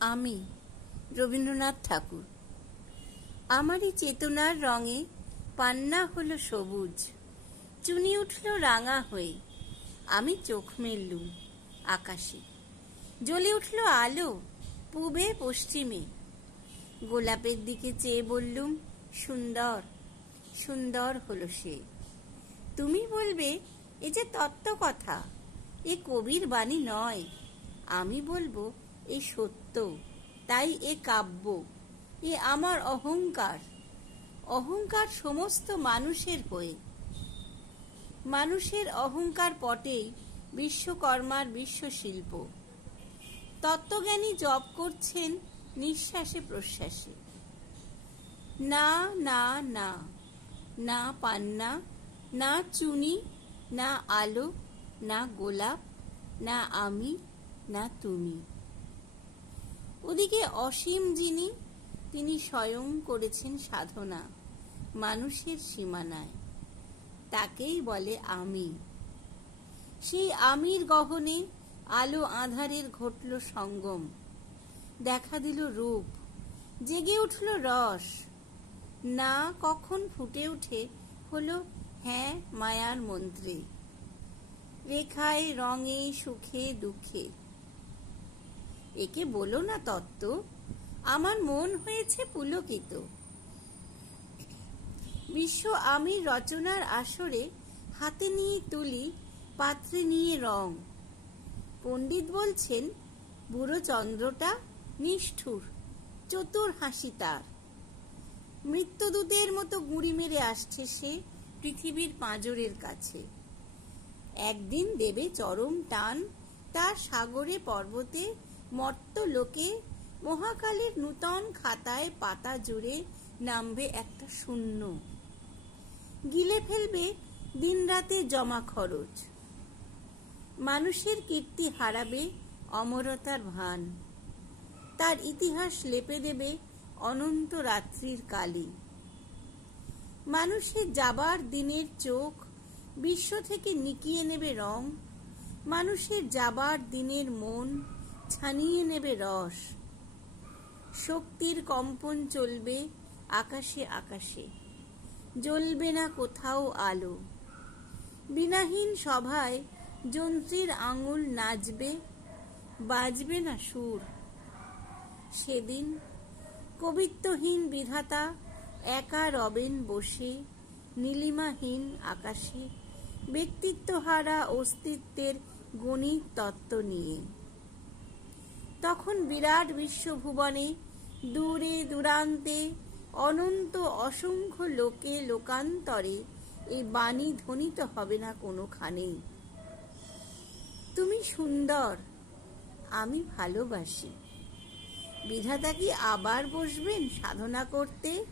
আমি রবীন্দ্রনাথ ঠাকুর। আমারই চেতনার রঙে পান্না হলো সবুজ, চুনি উঠল রাঙা হয়ে। আমি চোখ মেললুম আকাশে, জ্বলে উঠল আলো পূবে পশ্চিমে। গোলাপের দিকে চেয়ে বললুম, সুন্দর সুন্দর হলো সে। তুমি বলবে, এ যে তত্ত্ব কথা, এ কবির বাণী নয়। আমি বলবো, এ সত্য, তাই এ কাব্য। এ আমার অহংকার, অহংকার সমস্ত মানুষের হয়ে। মানুষের অহংকার পটেই বিশ্বকর্মার বিশ্বশিল্প। তত্ত্বজ্ঞানী জপ করছেন নিঃশ্বাসে প্রশ্বাসে। না না না, না পান্না, না চুনি, না আলো, না গোলাপ, না আমি, না তুমি। ওদিকে অসীম যিনি, তিনি স্বয়ং করেছেন সাধনা মানুষের সীমানায়। তাকেই বলে আমি। সেই আমির গহনে আলো আঁধারের ঘটল সঙ্গম। দেখা দিল রূপ, জেগে উঠল রস। না কখন ফুটে উঠে হলো হ্যাঁ মায়ার মন্ত্রে, রেখায় রঙে সুখে দুঃখে। একে বলো না তত্ত্ব, আমার মন হয়েছে পুলকিত। বিশ্ব আমির রচনার আসরে হাতে নিয়ে তুলি, পাত্রে নিয়ে রং। পণ্ডিত বলছেন, বুড়ো চন্দ্রটা নিষ্ঠুর, চতুর হাসি তার। মৃত্যুদূতের মতো গুঁড়ি মেরে আসছে সে পৃথিবীর পাঁজরের কাছে। একদিন দেবে চরম টান তার সাগরে পর্বতে, মর্ত লোকে মহাকালের নূতন খাতায় পাতা জুড়ে নামবে একটা শূন্য। গিলে ফেলবে দিন রাতে জমা খরচ। মানুষের কীর্তি হারাবে অমরতার ভান। তার ইতিহাস লেপে দেবে অনন্ত রাত্রির কালি। মানুষের যাবার দিনের চোখ বিশ্ব থেকে নিকিয়ে নেবে রং। মানুষের যাবার দিনের মন ছানিয়ে নেবে রস। শক্তির কম্পন চলবে আকাশে আকাশে, জ্বলবে না কোথাও আলো। বিনাহীন সভায় যন্ত্রীর আঙুল নাচবে, বাজবে না সুর। সেদিন কবিত্বহীন বিধাতা একা রবেন বসে নীলিমাহীন আকাশে, ব্যক্তিত্বহারা অস্তিত্বের গণিত তত্ত্ব নিয়ে। তখন বিরাট বিশ্বভুবনে দূরে দূরান্তে অনন্ত অসংখ্য লোকে লোকান্তরে এই বাণী ধ্বনিত হবে না কোনোখানেই। তুমি সুন্দর, আমি ভালোবাসি। বিধাতা কি আবার বসবেন সাধনা করতে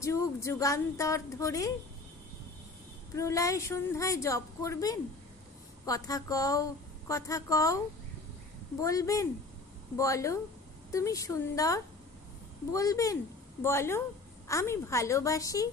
যুগ যুগান্তর ধরে? প্রলয় সন্ধ্যায় জপ করবেন, কথা কও কথা কও। বলবেন, বলো তুমি সুন্দর। বলবেন, বলো আমি ভালোবাসি।